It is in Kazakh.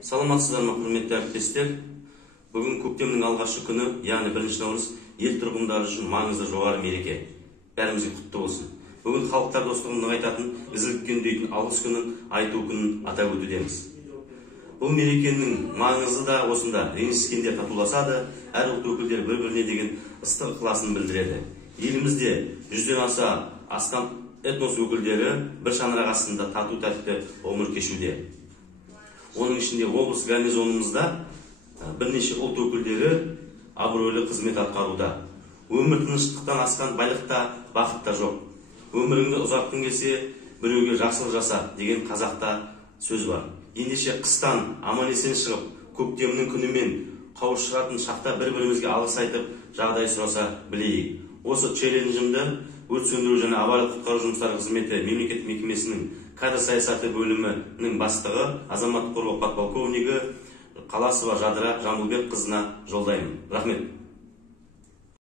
Саламатсыздар ма, құрметті әріптестер? Бүгін көктемнің алғашқы күні, яғни 1 наурыз ел тұрғындары үшін маңызды жоғары мереке. Бәрімізге құтты болсын. Бүгін халықтар достығын нығайтатын, ізгілік күні дейтін алғыс күнін, айту күнін атап өтудеміз. Бұл мерекенің маңызы да осында. Ренжіскендер татуласады, әр ұлт өкілдері бір-біріне деген ыстық ықыласын білдіреді. Елімізде 100-ден астам этнос өкілдері бір шаңырақ астында тату тәтті өмір кешуде. Оның ішінде облыс гарнизонымызда бірнеше ұлт өкілдері абыройлы қызмет атқаруда. Өмір тыныштықтан асқан байлықта, бақытта жоқ. Өміріңді ұзартқың келсе, біреуге жақсылық жаса деген қазақта сөз бар. Ендеше қыстан аман-есен шығып, көктемнің күнімен қауышатын шақта бір-бірімізге алғыс айтып, жағдай сұраса білейік. Осы челленджімді өрт сөндіру және авариялық-құтқару жұмыстары қызметі мемлекеттік мекемесінің кадр саясаты бөлімінің бастығы, азаматтық қорғау подполковнигі Қаласова Жадыра Жамбылбек қызына жолдаймын. Рахмет.